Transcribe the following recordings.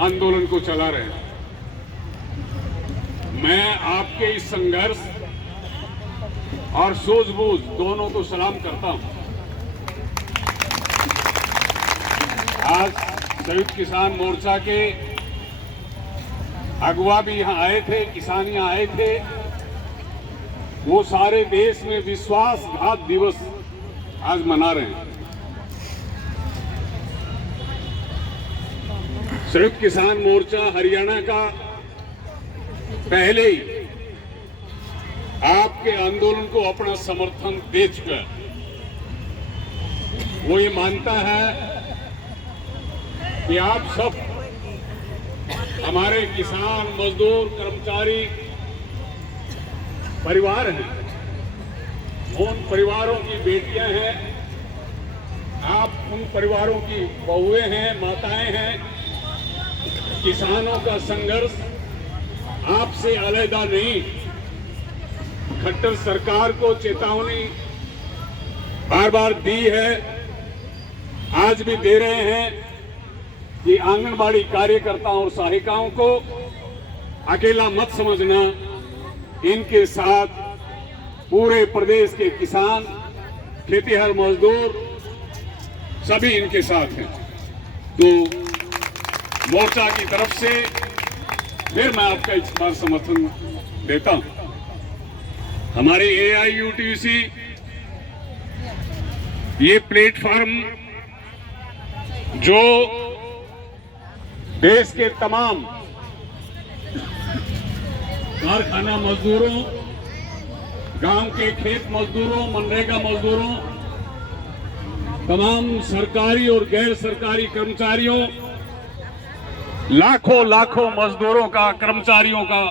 आंदोलन को चला रहे हैं। मैं आपके इस संघर्ष और सूझबूझ दोनों को सलाम करता हूं। आज संयुक्त किसान मोर्चा के अगुवा भी यहां आए थे, किसान यहां आए थे। वो सारे देश में विश्वासघात दिवस आज मना रहे हैं। संयुक्त किसान मोर्चा हरियाणा का पहले ही आपके आंदोलन को अपना समर्थन दे चुका है। वो ये मानता है कि आप सब हमारे किसान, मजदूर, कर्मचारी परिवार हैं, उन परिवारों की बेटियां हैं, आप उन परिवारों की बहुएं हैं, माताएं हैं। किसानों का संघर्ष आपसे अलग नहीं। खट्टर सरकार को चेतावनी बार बार दी है, आज भी दे रहे हैं कि आंगनबाड़ी कार्यकर्ताओं और सहायिकाओं को अकेला मत समझना। इनके साथ पूरे प्रदेश के किसान, खेतीहर मजदूर सभी इनके साथ हैं। तो मोर्चा की तरफ से फिर मैं आपका इस बार समर्थन देता हूं। हमारे AIUTUC ये प्लेटफॉर्म जो देश के तमाम कारखाना मजदूरों, गांव के खेत मजदूरों, मनरेगा मजदूरों, तमाम सरकारी और गैर सरकारी कर्मचारियों, लाखों लाखों मजदूरों का, कर्मचारियों का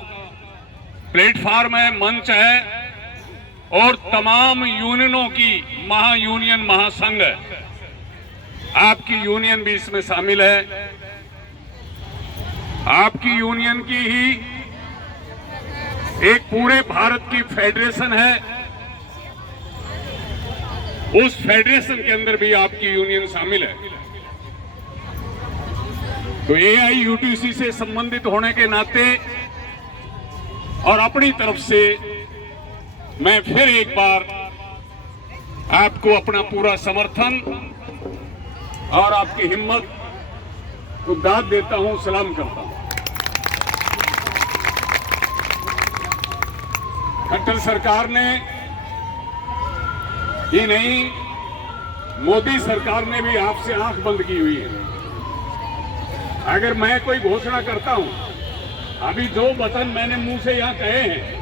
प्लेटफॉर्म है, मंच है। और तमाम यूनियनों की महायूनियन, महासंघ है। आपकी यूनियन भी इसमें शामिल है। आपकी यूनियन की ही एक पूरे भारत की फेडरेशन है। उस फेडरेशन के अंदर भी आपकी यूनियन शामिल है। तो AIUTUC से संबंधित होने के नाते और अपनी तरफ से मैं फिर एक बार आपको अपना पूरा समर्थन और आपकी हिम्मत को दाद देता हूं, सलाम करता हूं। खट्टर सरकार ने ही नहीं, मोदी सरकार ने भी आपसे आंख बंद की हुई है। अगर मैं कोई घोषणा करता हूं, अभी जो वचन मैंने मुंह से यहां कहे हैं,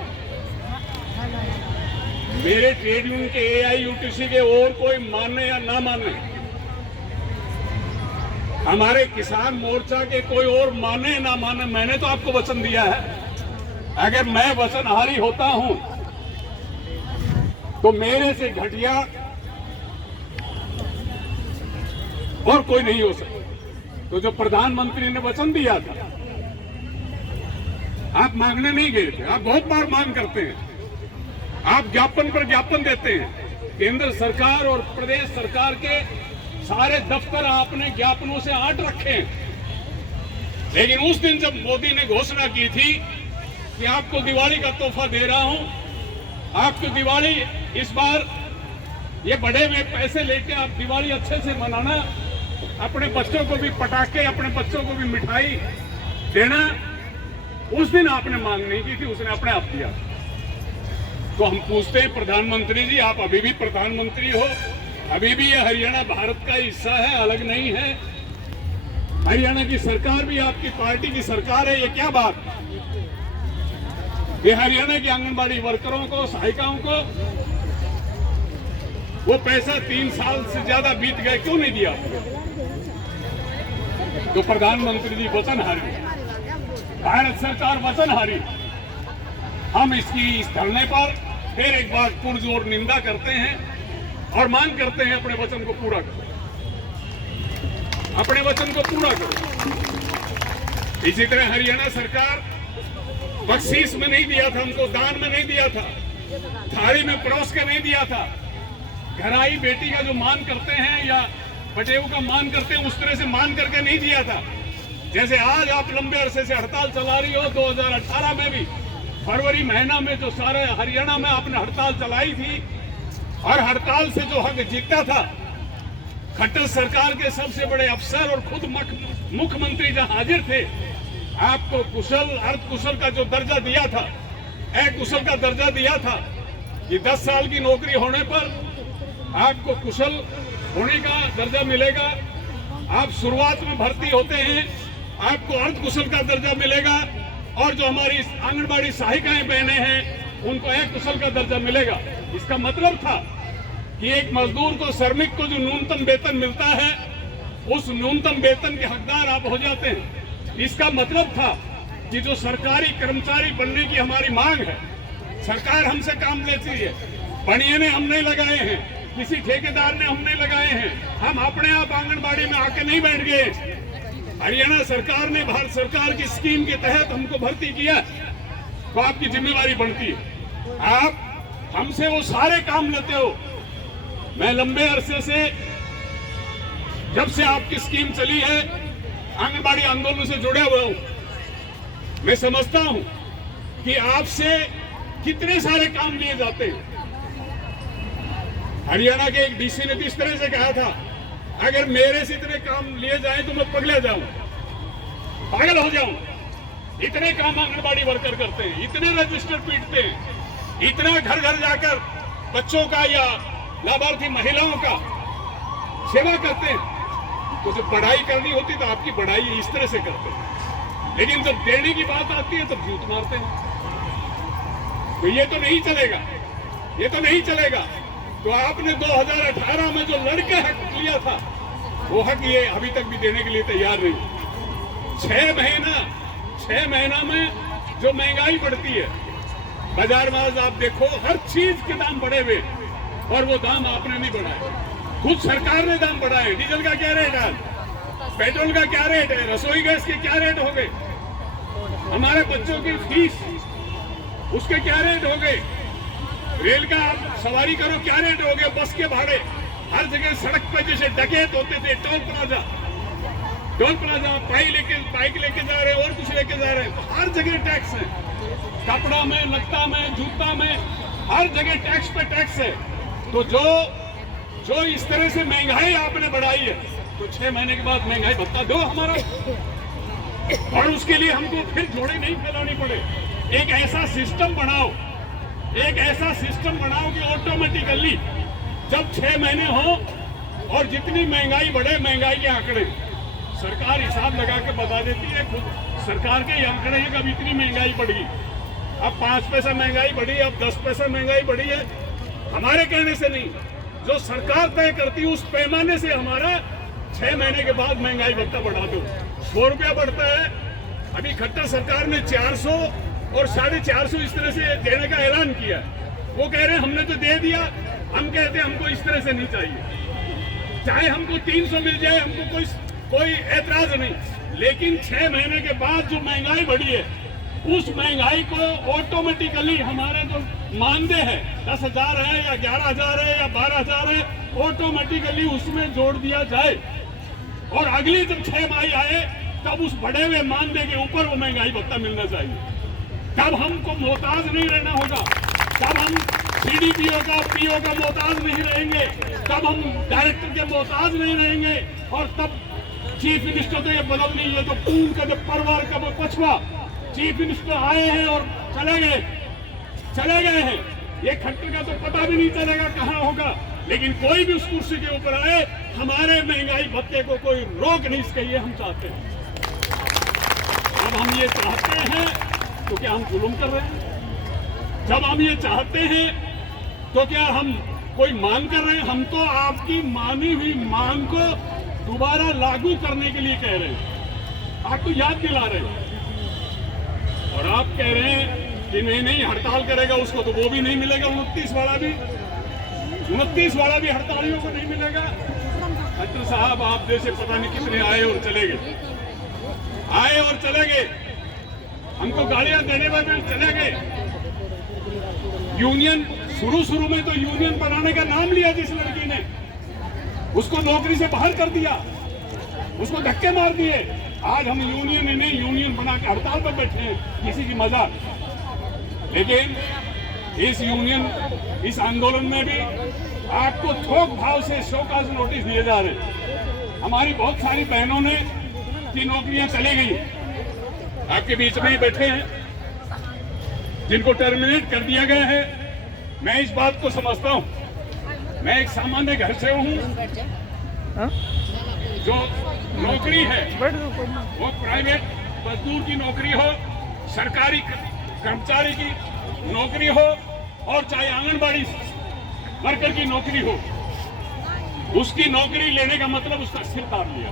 मेरे ट्रेड यूनियन के AIUTUC के और कोई माने या ना माने, हमारे किसान मोर्चा के कोई और माने ना माने, मैंने तो आपको वचन दिया है। अगर मैं वचनहारी होता हूं तो मेरे से घटिया और कोई नहीं हो सकता। तो जो प्रधानमंत्री ने वचन दिया था, आप मांगने नहीं गए थे। आप बहुत बार मांग करते हैं, आप ज्ञापन पर ज्ञापन देते हैं। केंद्र सरकार और प्रदेश सरकार के सारे दफ्तर आपने ज्ञापनों से आट रखे हैं। लेकिन उस दिन जब मोदी ने घोषणा की थी कि आपको दिवाली का तोहफा दे रहा हूं, आपको दिवाली इस बार ये बड़े हुए पैसे लेके आप दिवाली अच्छे से मनाना, अपने बच्चों को भी पटाखे, अपने बच्चों को भी मिठाई देना, उस दिन आपने मांग नहीं की थी, उसने अपने आप दिया। तो हम पूछते हैं प्रधानमंत्री जी, आप अभी भी प्रधानमंत्री हो, अभी भी ये हरियाणा भारत का हिस्सा है, अलग नहीं है। हरियाणा की सरकार भी आपकी पार्टी की सरकार है, ये क्या बात? ये हरियाणा के आंगनबाड़ी वर्करों को, सहायिकाओं को वो पैसा 3 साल से ज्यादा बीत गए, क्यों नहीं दिया? तो प्रधानमंत्री जी वचनहारी, भारत सरकार वचनहारी। हम इसकी इस धरने पर फिर एक बार पुरजोर निंदा करते हैं और मांग करते हैं अपने वचन को पूरा करो, अपने वचन को पूरा करो। इसी तरह हरियाणा सरकार बख्शीश में नहीं दिया था, हमको दान में नहीं दिया था, थाली में परोस के नहीं दिया था। घराई बेटी का जो मान करते हैं या बटेऊ का मान करते हैं, उस तरह से मान करके नहीं दिया था। जैसे आज आप लंबे अरसे से हड़ताल चला रही हो, 2018 में भी फरवरी महीना में जो सारे हरियाणा में आपने हड़ताल चलाई थी और हड़ताल से जो हक जीता था, खट्टर सरकार के सबसे बड़े अफसर और खुद मुख्यमंत्री जहां हाजिर थे, आपको कुशल अर्ध कुशल का जो दर्जा दिया था, अकुशल का दर्जा दिया था कि 10 साल की नौकरी होने पर आपको कुशल होने का दर्जा मिलेगा। आप शुरुआत में भर्ती होते हैं, आपको अर्ध कुशल का दर्जा मिलेगा और जो हमारी आंगनबाड़ी सहायिकाएं बहनें हैं उनको अकुशल का दर्जा मिलेगा। इसका मतलब था कि एक मजदूर को, श्रमिक को जो न्यूनतम वेतन मिलता है, उस न्यूनतम वेतन के हकदार आप हो जाते हैं। इसका मतलब था कि जो सरकारी कर्मचारी बनने की हमारी मांग है, सरकार हमसे काम लेती है, बनियाने हम नहीं लगाए हैं, किसी ठेकेदार ने हम नहीं लगाए हैं, हम अपने आप आंगनबाड़ी में आके नहीं बैठ गए। हरियाणा सरकार ने भारत सरकार की स्कीम के तहत हमको भर्ती किया, तो आपकी जिम्मेवारी बनती है। आप हमसे वो सारे काम लेते हो। मैं लंबे अरसे से, जब से आपकी स्कीम चली है, आंगनबाड़ी आंदोलन से जुड़े हुए हूं। मैं समझता हूं कि आपसे कितने सारे काम लिए जाते हैं। हरियाणा के एक डीसी ने भी इस तरह से कहा था, अगर मेरे से इतने काम लिए जाएं तो मैं पगला जाऊं, पागल हो जाऊं। इतने काम आंगनबाड़ी वर्कर करते हैं, इतने रजिस्टर पीटते हैं, इतना घर घर जाकर बच्चों का या लाभार्थी महिलाओं का सेवा करते हैं। तो जब बढ़ाई करनी होती तो आपकी बढ़ाई इस तरह से करते हैं, लेकिन जब देने की बात आती है तब झूठ मारते हैं। तो ये तो नहीं चलेगा, ये तो नहीं चलेगा। तो आपने 2018 में जो लड़के हक लिया था, वो हक ये अभी तक भी देने के लिए तैयार नहीं। 6 महीना में जो महंगाई बढ़ती है, बाजार में आज आप देखो हर चीज के दाम बढ़े हुए, और वो दाम आपने नहीं बढ़ाए, खुद सरकार ने दाम बढ़ाए। डीजल का क्या रेट है, पेट्रोल का क्या रेट है, रसोई गैस के क्या रेट हो गए, हमारे बच्चों की फीस उसके क्या रेट हो गए, रेल का आप सवारी करो क्या रेट हो गए, बस के भाड़े, हर जगह सड़क पर जैसे डकैत होते थे, टोल प्लाजा बाइक लेके जा रहे हैं और कुछ लेके जा रहे हैं, तो हर जगह टैक्स है। कपड़ा में, लगता में, जूता में, हर जगह टैक्स पे टैक्स है। तो जो इस तरह से महंगाई आपने बढ़ाई है, तो 6 महीने के बाद महंगाई भत्ता दो हमारा, और उसके लिए हमको फिर जोड़े नहीं फैलानी पड़े। एक ऐसा सिस्टम बनाओ, एक ऐसा सिस्टम बनाओ कि ऑटोमेटिकली जब 6 महीने हो और जितनी महंगाई बढ़े, महंगाई के आंकड़े सरकार हिसाब लगा के बता देती है, खुद सरकार के आंकड़े हैं कब इतनी महंगाई बढ़ी, अब 5 पैसा महंगाई बढ़ी, अब 10 पैसा महंगाई बढ़ी है। हमारे कहने से नहीं, जो सरकार तय करती है उस पैमाने से हमारा 6 महीने के बाद महंगाई भत्ता बढ़ा दो। 100 रुपया बढ़ता है, अभी खट्टर सरकार ने 400 और 450 इस तरह से देने का ऐलान किया। वो कह रहे हैं हमने तो दे दिया, हम कहते हैं हमको इस तरह से नहीं चाहिए, चाहे हमको 300 मिल जाए, हमको कोई ऐतराज नहीं, लेकिन 6 महीने के बाद जो महंगाई बढ़ी है, उस महंगाई को ऑटोमेटिकली हमारा जो मानदेय है 10,000 है या 11,000 है या 12,000 है, ऑटोमेटिकली उसमें जोड़ दिया जाए, और अगली जब 6 माही आए तब उस बढ़े हुए मानदेय के ऊपर वो महंगाई भत्ता मिलना चाहिए। तब हमको मोहताज नहीं रहना होगा, तब हम सीडीपीओ का, पीओ का मोहताज नहीं रहेंगे, तब हम डायरेक्टर के मोहताज नहीं रहेंगे, और तब चीफ मिनिस्टर तो ये बदल नहीं है, तो पून का जो परिवार का वो पछवा, चीफ मिनिस्टर आए हैं और चले गए हैं, ये खट्टर का तो पता भी नहीं चलेगा कहाँ होगा, लेकिन कोई भी उस कुर्सी के ऊपर आए, हमारे महंगाई भत्ते को कोई रोक नहीं सके, हम चाहते हैं। अब हम ये चाहते हैं तो क्या हम जुल्म कर रहे हैं? जब हम ये चाहते हैं तो क्या हम कोई मांग कर रहे हैं? हम तो आपकी मानी हुई मांग को दोबारा लागू करने के लिए कह रहे हैं, आपको याद दिला रहे हैं, और आप कह रहे हैं कि नहीं हड़ताल करेगा उसको तो वो भी नहीं मिलेगा, 29 वाला भी हड़तालियों को नहीं मिलेगा। खट्टर साहब आप जैसे पता नहीं कितने आए और चले गए, हमको गालियां देने वाले चले गए। यूनियन शुरू में तो यूनियन बनाने का नाम लिया जिस लड़की ने, उसको नौकरी से बाहर कर दिया, उसको धक्के मार दिए, आज हम यूनियन नहीं यूनियन बना के हड़ताल पर बैठे हैं, किसी की मजाक। लेकिन इस यूनियन, इस आंदोलन में भी आपको थोक भाव से शोकॉज नोटिस दिए जा रहे हैं। हमारी बहुत सारी बहनों ने की नौकरियां चली गई, आपके बीच में ही बैठे हैं, जिनको टर्मिनेट कर दिया गया है। मैं इस बात को समझता हूं। मैं एक सामान्य घर से हूं। जो नौकरी है वो प्राइवेट मजदूर की नौकरी हो, सरकारी कर्मचारी की नौकरी हो, और चाहे आंगनबाड़ी वर्कर की नौकरी हो, उसकी नौकरी लेने का मतलब उसका सिर तार लिया,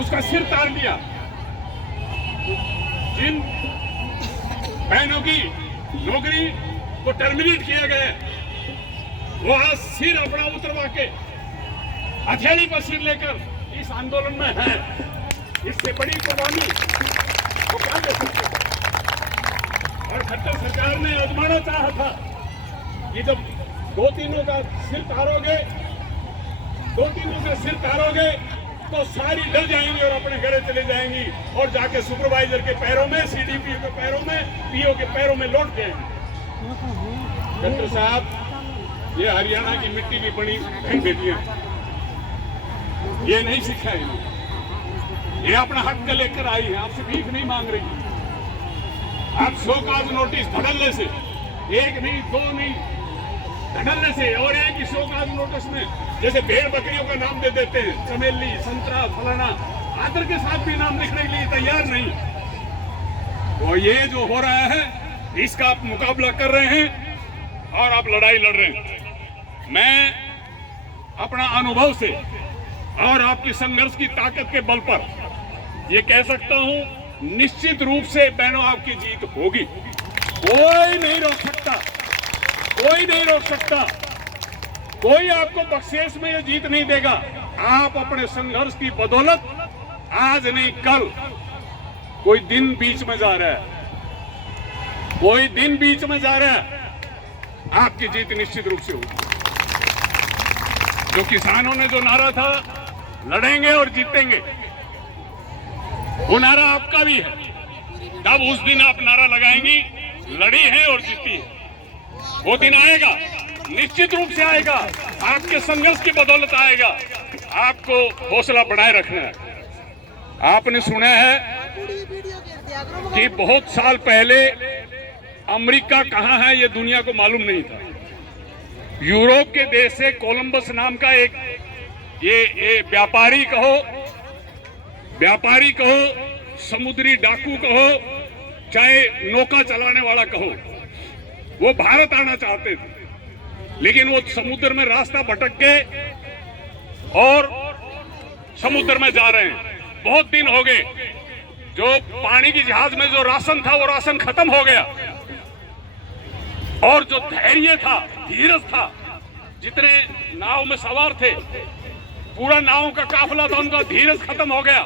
उसका सिर तार लिया। जिन बहनों की नौकरी को टर्मिनेट किया गया, वो आज सिर अपना उतरवा के हथेली पर सिर लेकर इस आंदोलन में है। इससे बड़ी कुर्बानी वो क्या दे सकते। और खट्टर सरकार ने आजमाना चाहा था कि जब दो तीनों का सिर तारोगे तो सारी डर जाएंगी और अपने घरे चले जाएंगी और जाके सुपरवाइजर के पैरों में, सीडीपीओ के पैरों में, पीओ के पैरों में लौट जाएंगी। खट्टर साहब, ये हरियाणा की मिट्टी की बनी बहन बेटियां, ये नहीं सीखा है। ये अपना हक लेकर आई है, आपसे भीख नहीं मांग रही। आप शोकॉज नोटिस धड़ल्ले से, एक नहीं दो नहीं, धड़ल्ले से, और एक ही शोकॉज नोटिस में जैसे भेड़ बकरियों का नाम दे देते हैं, चमेली, संतरा, फलाना, आदर के साथ भी नाम लिखने के लिए तैयार नहीं। तो ये जो हो रहा है, इसका आप मुकाबला कर रहे हैं और आप लड़ाई लड़ रहे हैं। मैं अपना अनुभव से और आपकी संघर्ष की ताकत के बल पर ये कह सकता हूं, निश्चित रूप से बहनों आपकी जीत होगी। कोई नहीं रोक सकता, कोई नहीं रोक सकता, कोई आपको बख्शेश में ये जीत नहीं देगा। आप अपने संघर्ष की बदौलत आज नहीं कल, कोई दिन बीच में जा रहा है, कोई दिन बीच में जा रहा है, आपकी जीत निश्चित रूप से होगी। जो किसानों ने जो नारा था, लड़ेंगे और जीतेंगे, वो नारा आपका भी है। तब उस दिन आप नारा लगाएंगी, लड़ी है और जीती है। वो दिन आएगा, निश्चित रूप से आएगा, आपके संघर्ष की बदौलत आएगा। आपको हौसला बढ़ाए रखना है। आपने सुना है कि बहुत साल पहले अमेरिका कहाँ है ये दुनिया को मालूम नहीं था। यूरोप के देश से कोलंबस नाम का एक ये व्यापारी कहो, समुद्री डाकू कहो, चाहे नौका चलाने वाला कहो, वो भारत आना चाहते थे, लेकिन वो समुद्र में रास्ता भटक गए और समुद्र में जा रहे हैं। बहुत दिन हो गए। जो पानी की जहाज में जो राशन था, वो राशन खत्म हो गया, और जो धैर्य था, धीरज था, जितने नाव में सवार थे, पूरा नाव का काफिला था, उनका धीरज खत्म हो गया।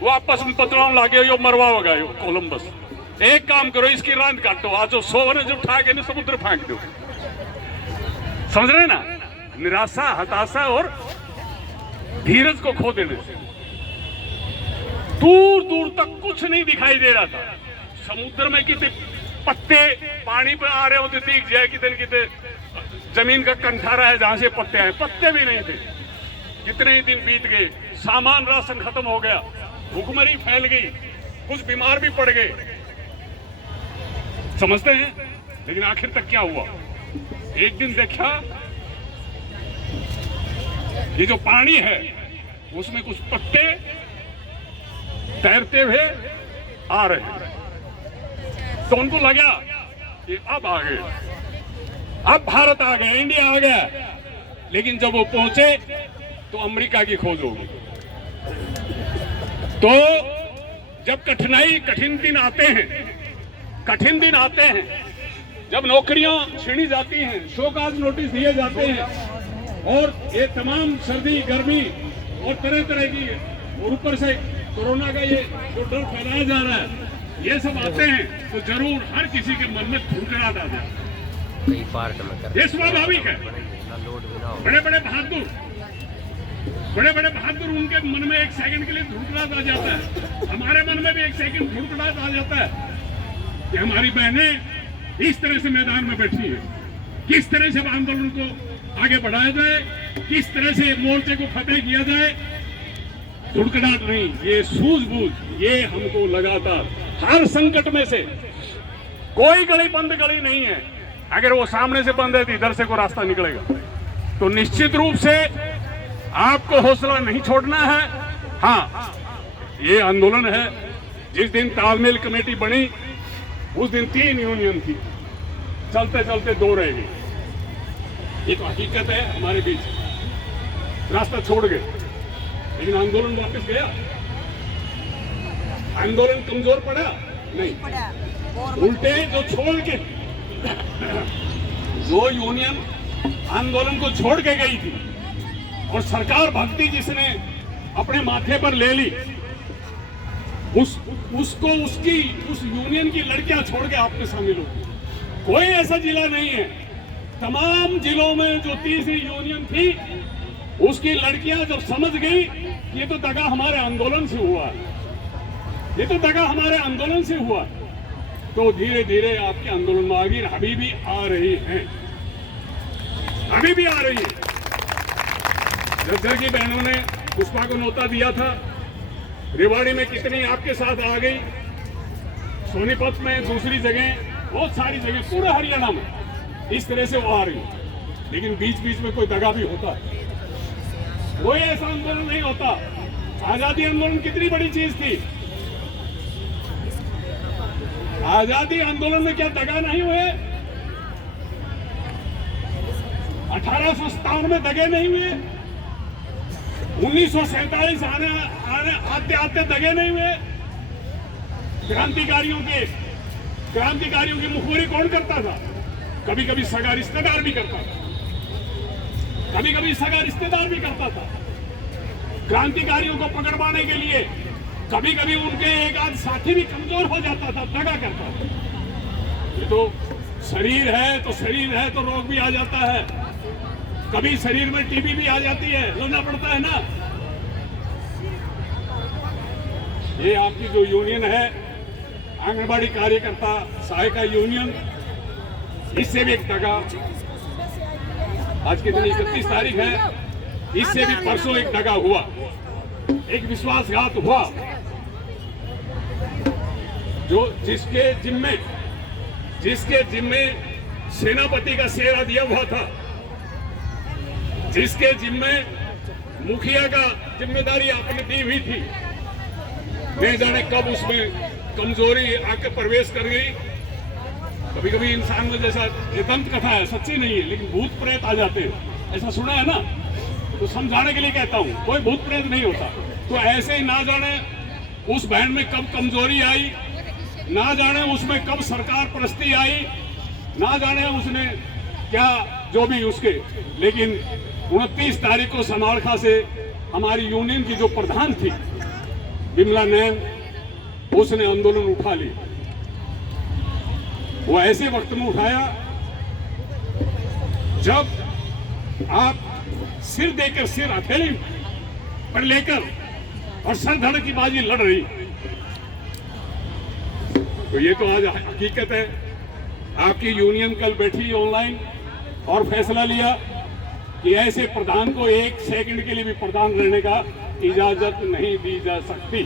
वो आपस में पतलाव लागे, यो मरवा हो गया कोलंबस। एक काम करो, इसकी रांद काटो, आज जो सोवने जो उठा के समुद्र फेंक दो। समझ रहे ना, निराशा, हताशा और धीरज को खो देने से दूर दूर तक कुछ नहीं दिखाई दे रहा था। समुद्र में कितने पत्ते पानी पर आ रहे होते दिख जाए, कितने जमीन का कंठारा है जहां से पत्ते आए, पत्ते भी नहीं थे। कितने दिन बीत गए, सामान राशन खत्म हो गया, भूखमरी फैल गई, कुछ बीमार भी पड़ गए। समझते हैं, लेकिन आखिर तक क्या हुआ? एक दिन देखा, ये जो पानी है उसमें कुछ पत्ते तैरते हुए आ रहे हैं। तो उनको लगा कि अब आ गए, अब भारत आ गया, इंडिया आ गया। लेकिन जब वो पहुंचे तो अमेरिका की खोज होगी। तो जब कठिन दिन आते हैं, जब नौकरियां छीनी जाती हैं, शोकॉज नोटिस दिए जाते हैं, और ये तमाम सर्दी, गर्मी और तरह तरह की, और ऊपर से कोरोना का ये जो डर फैलाया जा रहा है, ये सब आते हैं, तो जरूर हर किसी के मन में फुनकनाहट आ जाए। ये स्वाभाविक है। बड़े बड़े बहादुर बड़े बड़े बहादुर, उनके मन में एक सेकंड के लिए धुड़कड़ाहट आ जाता है, हमारे मन में भी एक सेकंड धुड़कड़ाहट आ जाता है कि हमारी बहनें इस तरह से मैदान में बैठी है। किस तरह से आंदोलन को आगे बढ़ाया जाए, किस तरह से मोर्चे को फतेह किया जाए। धुड़कड़ाहट नहीं, ये सूझबूझ, ये हमको लगातार हर संकट में से कोई गली बंद गली नहीं है। अगर वो सामने से बंद है तो इधर से कोई रास्ता निकलेगा। तो निश्चित रूप से आपको हौसला नहीं छोड़ना है। हाँ, ये आंदोलन है, जिस दिन तालमेल कमेटी बनी उस दिन 3 यूनियन थी, चलते चलते 2 रह गई। ये तो हकीकत है, हमारे बीच रास्ता छोड़ गए, लेकिन आंदोलन वापस गया। आंदोलन कमजोर पड़ा नहीं, उल्टे जो छोड़ के जो यूनियन आंदोलन को छोड़ के गई थी और सरकार भक्ति जिसने अपने माथे पर ले ली, उसको उस यूनियन की लड़कियां छोड़ के आपके शामिल हो। कोई ऐसा जिला नहीं है, तमाम जिलों में जो तीसरी यूनियन थी उसकी लड़कियां जब समझ गई ये तो दगा हमारे आंदोलन से हुआ, ये तो दगा हमारे आंदोलन से हुआ, तो धीरे धीरे आपके आंदोलन में आगे अभी भी आ रही हैं, अभी भी आ रही है। झज्जर की बहनों ने पुष्पा को न्योता दिया था, रेवाड़ी में कितनी आपके साथ आ गई, सोनीपत में, दूसरी जगह, बहुत सारी जगह, पूरे हरियाणा में इस तरह से वो आ रही है। लेकिन बीच बीच में कोई दगा भी होता है, कोई ऐसा आंदोलन नहीं होता। आजादी आंदोलन कितनी बड़ी चीज थी, आजादी आंदोलन में क्या दगा नहीं हुए? 1857 में दगे नहीं हुए, 1947 आते आते दगे नहीं हुए। क्रांतिकारियों की मुखबिरी कौन करता था? कभी कभी सगा रिश्तेदार भी करता था, कभी कभी सगा रिश्तेदार भी करता था। क्रांतिकारियों को पकड़वाने के लिए कभी कभी उनके एक आध साथी भी कमजोर हो जाता था, दगा करता था। ये तो शरीर है तो रोग भी आ जाता है, कभी शरीर में टीबी भी आ जाती है, लेना पड़ता है ना। ये आपकी जो यूनियन है, आंगनबाड़ी कार्यकर्ता सहायिका यूनियन, इससे भी एक दगा, आज कितनी 31 तारीख है, इससे भी परसों एक दगा हुआ, एक विश्वासघात हुआ। जो जिसके जिम्मे सेनापति का सेहरा दिया हुआ था, जिसके जिम्मे मुखिया का जिम्मेदारी आपने दी हुई थी, नहीं जाने कब उसमें कमजोरी आके प्रवेश कर गई। कभी कभी इंसान में, जैसा ये दंत कथा है, सच्ची नहीं है, लेकिन भूत प्रेत आ जाते हैं, ऐसा सुना है ना, तो समझाने के लिए कहता हूं, कोई भूत प्रेत नहीं होता। तो ऐसे ही ना जाने उस बहन में कब कमजोरी आई, ना जाने उसमें कब सरकार परस्ती आई, ना जाने उसने क्या जो भी उसके, लेकिन 29 तारीख को समारखा से हमारी यूनियन की जो प्रधान थी बिमला नैन, उसने आंदोलन उठा ली। वो ऐसे वक्त में उठाया जब आप सिर देकर, सिर हथेली पर लेकर और सर धड़ की बाजी लड़ रही, तो ये तो आज हकीकत है। आपकी यूनियन कल बैठी ऑनलाइन और फैसला लिया कि ऐसे प्रधान को 1 सेकंड के लिए भी प्रधान रहने का इजाजत नहीं दी जा सकती,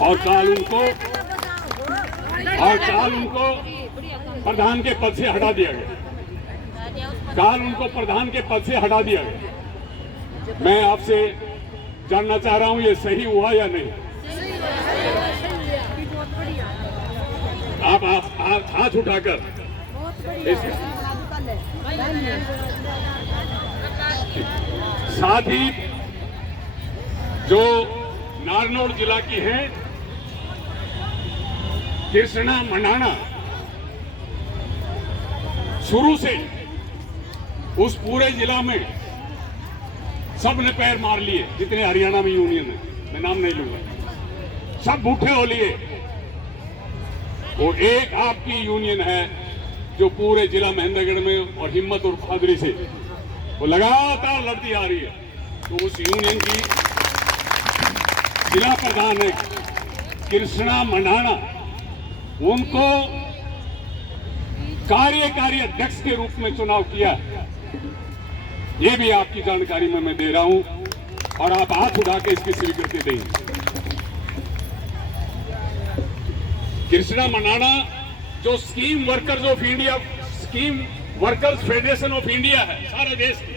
और काल उनको प्रधान के पद से हटा दिया गया, काल उनको प्रधान के पद से हटा दिया गया। मैं आपसे जानना चाह रहा हूं, ये सही हुआ या नहीं? आप हाथ उठाकर साथ ही जो नारनौल जिला की हैं कृष्णा मंडाना, शुरू से उस पूरे जिला में सब ने पैर मार लिए, जितने हरियाणा में यूनियन है, मैं नाम नहीं लूंगा, सब बूढ़े हो लिए। वो एक आपकी यूनियन है जो पूरे जिला महेंद्रगढ़ में और हिम्मत और बहादुरी से वो लगातार लड़ती आ रही है। तो उस यूनियन की जिला प्रधान है कृष्णा मंडाना, उनको कार्यकारी अध्यक्ष के रूप में चुनाव किया। ये भी आपकी जानकारी में मैं दे रहा हूं और आप हाथ उठा के इसकी स्वीकृति देंगे। कृष्णा मंडाना जो scheme workers federation of India है सारे देश की,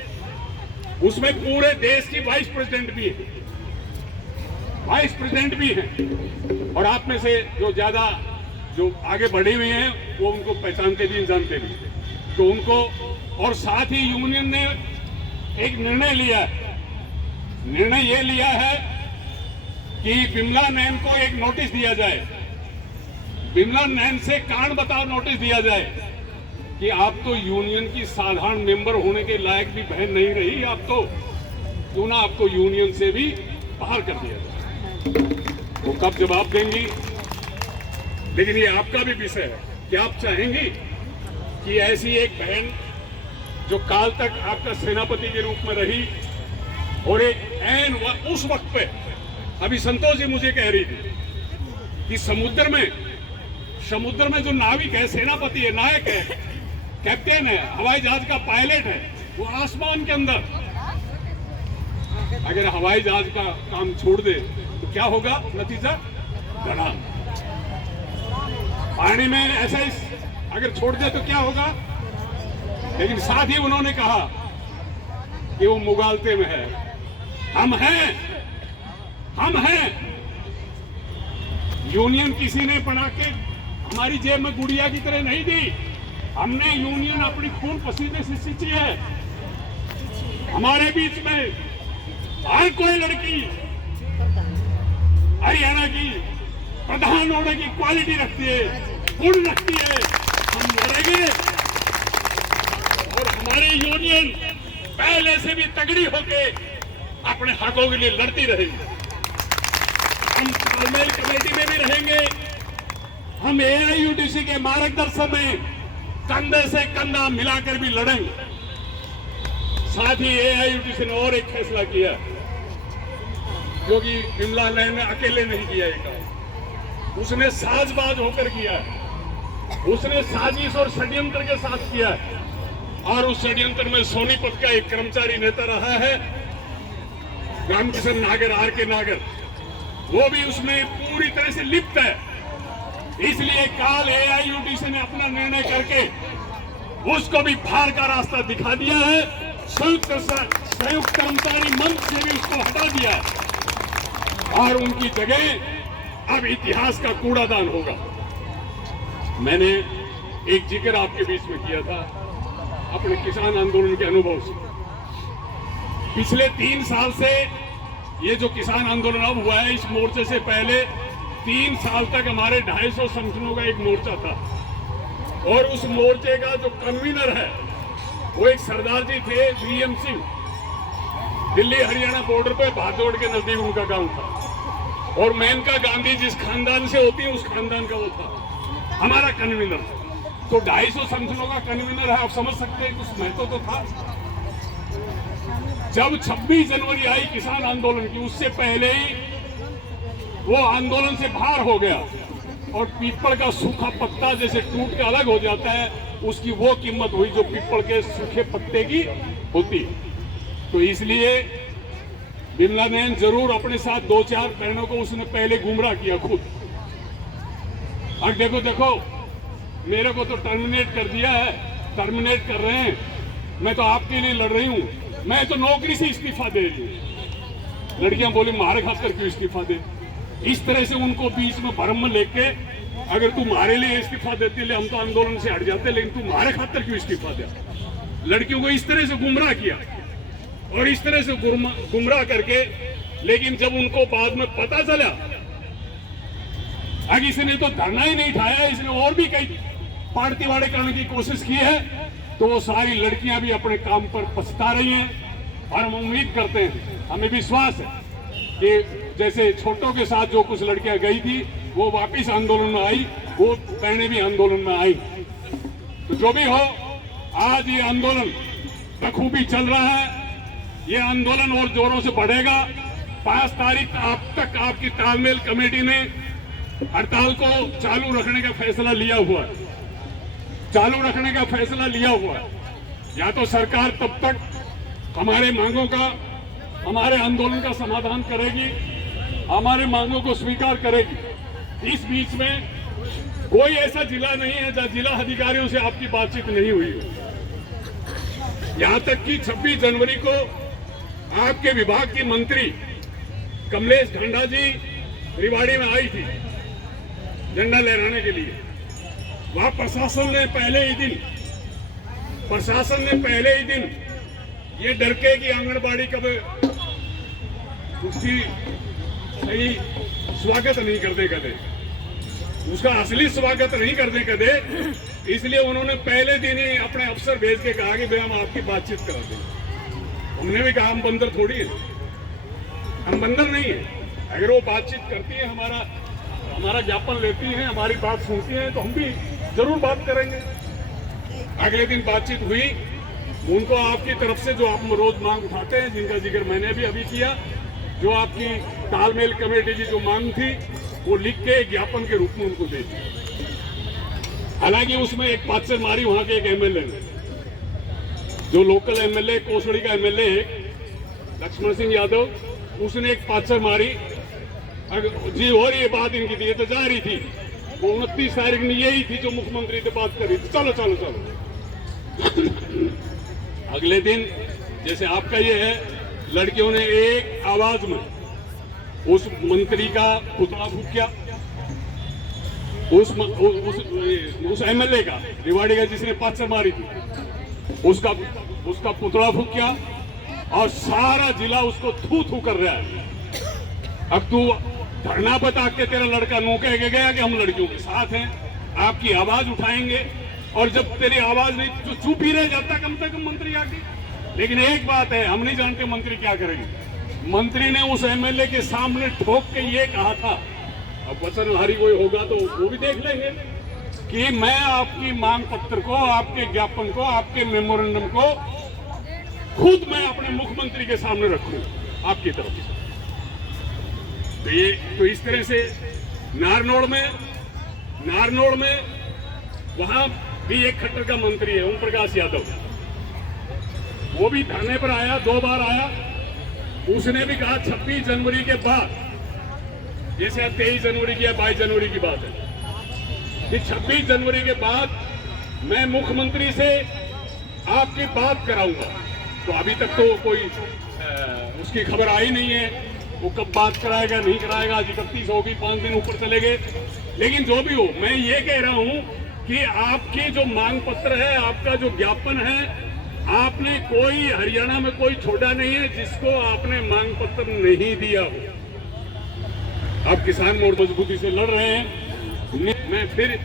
उसमें पूरे देश की वाइस प्रेसिडेंट भी है। और आप में से जो ज्यादा जो आगे बढ़े हुए हैं वो उनको पहचानते भी जानते भी, तो उनको, और साथ ही यूनियन ने एक निर्णय ये लिया है कि बिमला नैन को एक नोटिस दिया जाए, बिमला नैन से कान बताओ नोटिस दिया जाए कि आप तो यूनियन की साधारण मेंबर होने के लायक भी बहन नहीं रही, आप तो क्यों ना आपको यूनियन से भी बाहर कर दिया जाए। वो कब जवाब देंगी, लेकिन ये आपका भी विषय है कि आप चाहेंगी कि ऐसी एक बहन जो काल तक आपका सेनापति के रूप में रही और एक उस वक्त पे, अभी संतोष जी मुझे कह रही थी कि समुद्र में जो नाविक है, सेनापति है, नायक है, कैप्टन है, हवाई जहाज का पायलट है, वो आसमान के अंदर अगर हवाई जहाज का काम छोड़ दे तो क्या होगा नतीजा? बड़ा पानी में ऐसा ही अगर छोड़ दे तो क्या होगा? लेकिन साथ ही उन्होंने कहा कि वो मुगालते में है, हम हैं। यूनियन किसी ने बना के हमारी जेब में गुड़िया की तरह नहीं दी, हमने यूनियन अपनी खून पसीने से सींची है। हमारे बीच में हर कोई लड़की हरियाणा की प्रधान होने की क्वालिटी रखती है, गुण रखती है। हम लड़ेंगे और हमारी यूनियन पहले से भी तगड़ी होके अपने हकों के लिए लड़ती रहेगी। हम तालमेल कमेटी में भी रहेंगे, हम एआईयूटीसी के मार्गदर्शन में कंधे से कंधा मिलाकर भी लड़ेंगे। साथ ही एआईयूटीसी ने और एक फैसला किया, क्योंकि बिमला नैन ने अकेले नहीं किया ये काम, उसने साजबाज होकर किया है, उसने साजिश और षड्यंत्र के साथ किया है। और उस षड्यंत्र में सोनीपत का एक कर्मचारी नेता रहा है रामकिशन नागर, आर के नागर, वो भी उसमें पूरी तरह से लिप्त है। इसलिए काल एआईयूटीसी ने अपना निर्णय करके उसको भी फाड़ का रास्ता दिखा दिया है, संयुक्त कर्मचारी मंच से भी उसको हटा दिया है और उनकी जगह अब इतिहास का कूड़ादान होगा। मैंने एक जिक्र आपके बीच में किया था अपने किसान आंदोलन के अनुभव से। पिछले 3 साल से ये जो किसान आंदोलन अब हुआ है, इस मोर्चे से पहले 3 साल तक हमारे 250 संगठनों का एक मोर्चा था और उस मोर्चे का जो कन्वीनर है वो एक सरदार जी थे, वीएम सिंह, दिल्ली हरियाणा बॉर्डर पे भादोड़ के नजदीक उनका गांव था और मेनका गांधी जिस खानदान से होती है उस खानदान का वो था हमारा कन्वीनर। तो 250 संगठनों का कन्वीनर है, आप समझ सकते हैं कुछ महत्व तो था। जब 26 जनवरी आई किसान आंदोलन की, उससे पहले ही वो आंदोलन से बाहर हो गया और पीपल का सूखा पत्ता जैसे टूट के अलग हो जाता है, उसकी वो कीमत हुई जो पीपल के सूखे पत्ते की होती है। तो इसलिए बिमला नैन जरूर अपने साथ 2-4 बहनों को उसने पहले गुमराह किया खुद। और देखो मेरे को तो टर्मिनेट कर दिया है, टर्मिनेट कर रहे हैं, मैं तो आपके लिए लड़ रही हूं, मैं तो नौकरी से इस्तीफा दे रही हूं। लड़कियां बोली मारे खातर क्यों इस्तीफा दे? इस तरह से उनको बीच में भरम में लेके, अगर तू हमारे लिए इस्तीफा देती ले हम तो आंदोलन से हट जाते, लेकिन तू हमारे खातर क्यों इस्तीफा दे? लड़कियों को इस तरह से गुमराह किया और इस तरह से गुमराह करके, लेकिन जब उनको बाद में पता चला, आगे इसने तो धरना ही नहीं उठाया, इसने और भी कई पाड़तीवाड़े करने की कोशिश की है, तो वो सारी लड़कियां भी अपने काम पर पछता रही हैं। और हम उम्मीद करते हैं, हमें विश्वास है कि जैसे छोटों के साथ जो कुछ लड़कियां गई थी वो वापिस आंदोलन में आई, वो बहनें भी आंदोलन में आई। तो जो भी हो, आज ये आंदोलन बखूबी चल रहा है। ये आंदोलन और जोरों से बढ़ेगा। 5 तारीख आप तक आपकी तालमेल कमेटी ने हड़ताल को चालू रखने का फैसला लिया हुआ है, या तो सरकार तब तक हमारे मांगों का, हमारे आंदोलन का समाधान करेगी, हमारे मांगों को स्वीकार करेगी। इस बीच में कोई ऐसा जिला नहीं है जहां जिला अधिकारियों से आपकी बातचीत नहीं हुई हो। यहां तक कि 26 जनवरी को आपके विभाग की मंत्री कमलेश ढांडा जी रेवाड़ी में आई थी झंडा लहराने के लिए। वहां प्रशासन ने पहले ही दिन ये डर के कि आंगनबाड़ी कब उसकी सही स्वागत नहीं करते कदे, उसका असली स्वागत नहीं करने कदे, इसलिए उन्होंने पहले दिन ही अपने अफसर भेज के कहा कि भाई हम आपकी बातचीत करा दें। हमने भी कहा हम बंदर थोड़ी है, हम बंदर नहीं है। अगर वो बातचीत करती है, हमारा ज्ञापन लेती हैं, हमारी बात सुनती हैं, तो हम भी जरूर बात करेंगे। अगले दिन बातचीत हुई, उनको आपकी तरफ से जो आप रोज मांग उठाते हैं, जिनका जिक्र मैंने भी अभी किया, जो आपकी तालमेल कमेटी की जो मांग थी वो लिख के ज्ञापन के रूप में उनको दे दी। हालांकि उसमें एक पाचर मारी वहां के एक एमएलए ने, जो लोकल एमएलए कोसड़ी का एमएलए लक्ष्मण सिंह यादव, उसने एक पाचर मारी जी। और ये बात इनकी थी, ये तो जा रही थी, वो 29 तारीख में यही थी जो मुख्यमंत्री से बात करी थी, चलो। अगले दिन जैसे आपका ये है, लड़कियों ने एक आवाज में उस मंत्री का पुतला फूंका, उस एमएलए का, रेवाड़ी का जिसने पाचर मारी थी, उसका पुतला फूंका और सारा जिला उसको थू कर रहा है। अब तू धरना बता के तेरा लड़का नो कह के गया कि हम लड़कियों के साथ हैं, आपकी आवाज उठाएंगे, और जब तेरी आवाज नहीं तो चुप ही रह जाता कम से कम मंत्री आके। लेकिन एक बात है, हम नहीं जानते मंत्री क्या करेंगे। मंत्री ने उस एमएलए के सामने ठोक के ये कहा था, अब वचनहारी कोई होगा तो वो भी देख लेंगे, कि मैं आपकी मांग पत्र को, आपके ज्ञापन को, आपके मेमोरेंडम को खुद मैं अपने मुख्यमंत्री के सामने रखूं आपकी तरफ से। तो इस तरह से नारनौल में वहां भी एक खट्टर का मंत्री है, ओम प्रकाश यादव, वो भी धरने पर आया, 2 बार आया। उसने भी कहा 26 जनवरी के बाद, जैसे 23 जनवरी की या 22 जनवरी की बात है, कि 26 जनवरी के बाद मैं मुख्यमंत्री से आपकी बात कराऊंगा। तो अभी तक तो कोई उसकी खबर आई नहीं है, वो कब बात कराएगा नहीं कराएगा। आज 31 होगी, 5 दिन ऊपर चले गए। लेकिन जो भी हो, मैं ये कह रहा हूं कि आपकी जो मांग पत्र है, आपका जो ज्ञापन है, आपने कोई हरियाणा में कोई छोड़ा नहीं है जिसको आपने मांग पत्र नहीं दिया हो। अब किसान मोर्चा मजबूती से लड़ रहे हैं। मैं फिर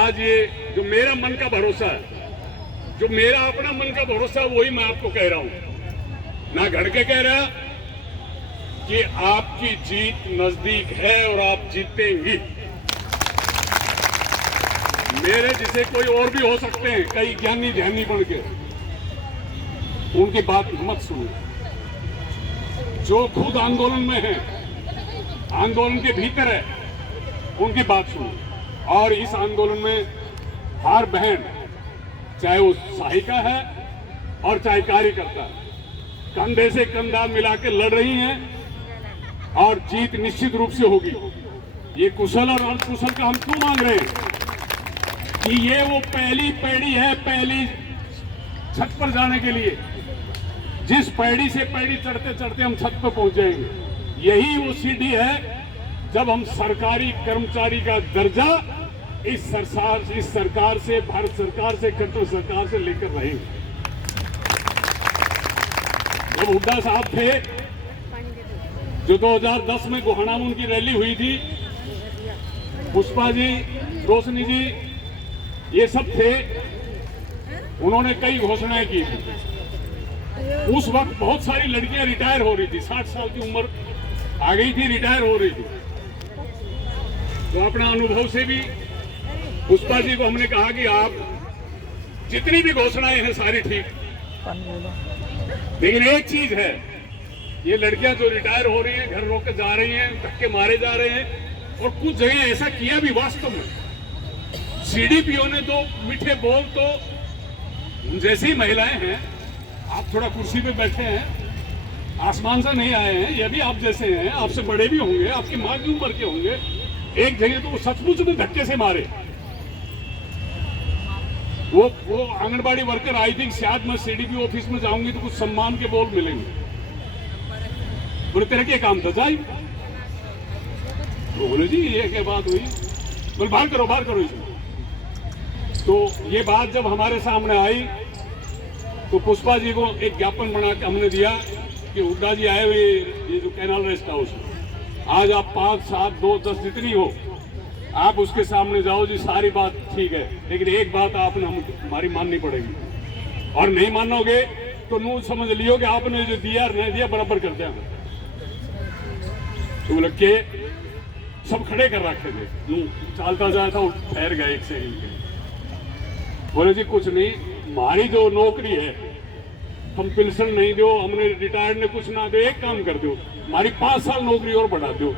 आज ये जो मेरा मन का भरोसा है, जो मेरा अपना मन का भरोसा, वही मैं आपको कह रहा हूं, ना घड़ के कह रहा, कि आपकी जीत नजदीक है और आप जीतेंगी। मेरे जिसे कोई और भी हो सकते हैं, कई ज्ञानी ध्यानी बन के, उनकी बात मत सुनो। जो खुद आंदोलन में है, आंदोलन के भीतर है, उनकी बात सुनो। और इस आंदोलन में हर बहन, चाहे वो सहायिका है और चाहे कार्यकर्ता है, कंधे से कंधा मिला के लड़ रही हैं और जीत निश्चित रूप से होगी। ये कुशल और अर्धकुशल का हम क्यों मांग रहे हैं? कि ये वो पहली पैड़ी है, पहली छत पर जाने के लिए, जिस पैड़ी से पैड़ी चढ़ते चढ़ते हम छत पर पहुंच जाएंगे। यही वो सीढ़ी है जब हम सरकारी कर्मचारी का दर्जा इस सरकार से, भारत सरकार से, केंद्र सरकार से लेकर रहेंगे। जब हुड्डा साहब थे, जो 2010 में गोहाना में उनकी रैली हुई थी, पुष्पा जी, रोशनी जी, ये सब थे, उन्होंने कई घोषणाएं की थी। उस वक्त बहुत सारी लड़कियां रिटायर हो रही थी, 60 साल की उम्र आ गई थी, रिटायर हो रही थी। तो अपना अनुभव से भी पुष्पा जी को हमने कहा कि आप जितनी भी घोषणाएं हैं सारी ठीक, लेकिन एक चीज है, ये लड़कियां जो रिटायर हो रही हैं, घर रोक के जा रही हैं, धक्के मारे जा रहे हैं, और कुछ जगह ऐसा किया भी वास्तव में। सीडीपीओ ने तो मीठे बोल तो जैसी महिलाएं हैं, आप थोड़ा कुर्सी पे बैठे हैं, आसमान से नहीं आए हैं, ये भी आप जैसे हैं, आपसे बड़े भी होंगे, आपकी माँ की उम्र के होंगे। एक जगह तो वो सचमुच में धक्के से मारे। वो आंगनबाड़ी वर्कर, आई थिंक शायद मैं सीडीपी ऑफिस में जाऊंगी तो कुछ सम्मान के बोल मिलेंगे, बोले तेरे क्या काम था जाई, तो बोले जी ये क्या बात हुई, बोले बाहर करो इसमें। तो ये बात जब हमारे सामने आई तो पुष्पा जी को एक ज्ञापन बना के हमने दिया कि हुड्डा जी आए हुए ये जो कैनाल रेस्ट हाउस, आज आप 5, 7, 2, 10 जितनी हो आप उसके सामने जाओ जी, सारी बात ठीक है, लेकिन एक बात आपने हमारी माननी पड़ेगी, और नहीं मानोगे तो नू समझ लियो कि आपने जो दिया नहीं दिया बराबर कर दिया। तो बोले के सब खड़े कर रखे थे, नू चालता जाया था, ठहर गए एक सेकंड के, बोले जी कुछ नहीं, हमारी जो नौकरी है हम पेंशन नहीं दो, हमने रिटायर्ड ने कुछ ना दो, एक काम कर दो, हमारी 5 साल नौकरी और बढ़ा दो,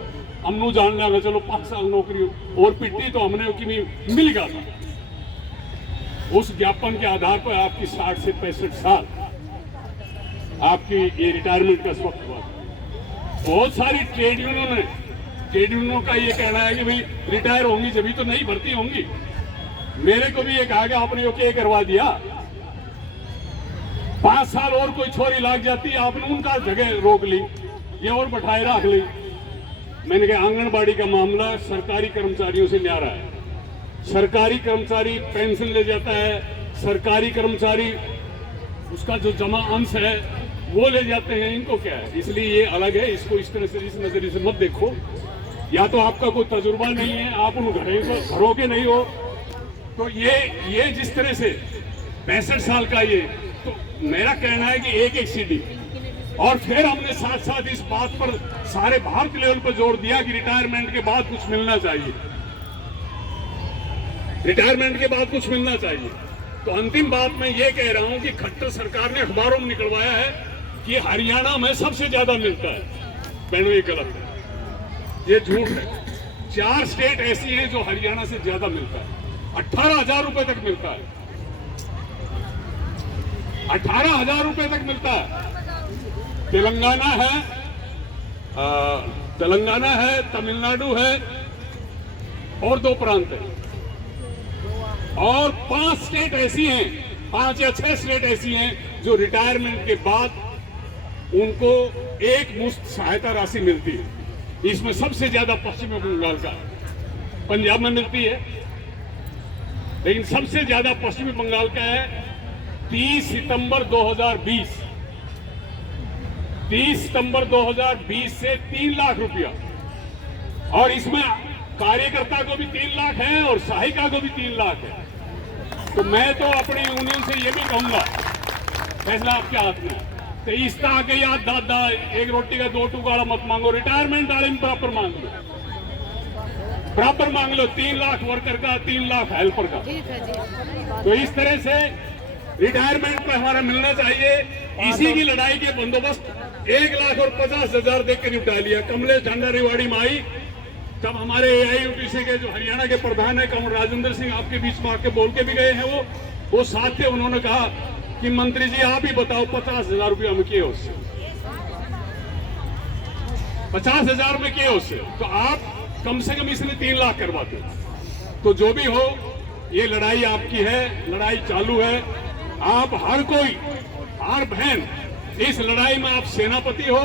हमने जान लगा चलो 5 साल नौकरी और पिट्टी तो हमने की मिल गया था। उस ज्ञापन के आधार पर आपकी 60 से 65 साल आपकी ये रिटायरमेंट का वक्त हुआ। बहुत सारी ट्रेड यूनियनों का ये कहना है कि भाई रिटायर होंगी जब तो नहीं भर्ती होंगी। मेरे को भी ये कहा कि आपने यो क्या करवा दिया, 5 साल और कोई छोरी लाग जाती, आपने उनका जगह रोक ली, ये और बैठाए रख ली। मैंने कहा आंगनबाड़ी का मामला सरकारी कर्मचारियों से न्यारा है, सरकारी कर्मचारी पेंशन ले जाता है, सरकारी कर्मचारी उसका जो जमा अंश है वो ले जाते हैं, इनको क्या है, इसलिए ये अलग है, इसको इस तरह से इस नजरिए से मत देखो। या तो आपका कोई तजुर्बा नहीं है, आप उन घरों के नहीं हो, तो ये जिस तरह से 65 साल का ये, तो मेरा कहना है कि एक सीडी, और फिर हमने साथ साथ इस बात पर सारे भारत लेवल पर जोर दिया कि रिटायरमेंट के बाद कुछ मिलना चाहिए, रिटायरमेंट के बाद कुछ मिलना चाहिए। तो अंतिम बात मैं ये कह रहा हूं कि खट्टर सरकार ने अखबारों में निकलवाया है कि हरियाणा में सबसे ज्यादा मिलता है। बहनों ये गलत है, ये झूठ है। 4 स्टेट ऐसी हैं जो हरियाणा से ज्यादा मिलता है, 18,000 रुपए तक मिलता है, 18,000 रुपए तक मिलता है। तेलंगाना है, तमिलनाडु है और 2 प्रांत है, और 5 स्टेट ऐसी हैं, 5 या 6 स्टेट ऐसी हैं जो रिटायरमेंट के बाद उनको एक मुश्त सहायता राशि मिलती है। इसमें सबसे ज्यादा पश्चिम बंगाल का, पंजाब में मिलती है, लेकिन सबसे ज्यादा पश्चिमी बंगाल का है। 30 सितंबर 2020 से 3 लाख रुपया, और इसमें कार्यकर्ता को भी 3 लाख है और सहायिका को भी 3 लाख है। तो मैं तो अपनी यूनियन से ये भी कहूंगा, फैसला आपके हाथ में, तो इस तरह के याद दादा एक रोटी का 2 टुकड़ा मत मांगो, रिटायरमेंट वाले में बराबर मांग लो, बराबर मांग लो, 3 लाख वर्कर का, 3 लाख हेल्पर का। तो इस तरह से रिटायरमेंट पर हमारा मिलना चाहिए। इसी की लड़ाई के बंदोबस्त 1,50,000 देख के निपटा लिया। कमलेश ढांडा रेवाड़ी में आई, तब हमारे AIUTC के जो हरियाणा के प्रधान है कमल राजेंद्र सिंह आपके बीच में आके बोल के भी गए हैं, वो साथ थे। उन्होंने कहा कि मंत्री जी आप ही बताओ 50,000 रुपया में किए उससे, 50,000 में किए उससे, तो आप कम से कम इसलिए 3 लाख करवाते। तो जो भी हो, ये लड़ाई आपकी है, लड़ाई चालू है। आप हर कोई, हर बहन इस लड़ाई में आप सेनापति हो,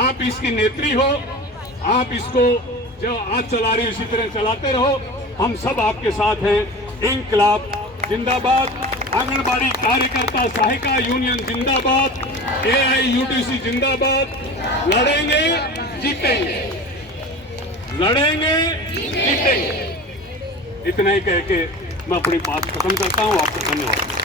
आप इसकी नेत्री हो, आप इसको जो आज चला रही इसी तरह चलाते रहो। हम सब आपके साथ हैं। इंकलाब जिंदाबाद, आंगनबाड़ी कार्यकर्ता सहायिका यूनियन जिंदाबाद, AIUTC जिंदाबाद। लड़ेंगे जीतेंगे, लड़ेंगे जीतेंगे। इतना ही कह के मैं अपनी बात खत्म करता हूँ। आपको धन्यवाद।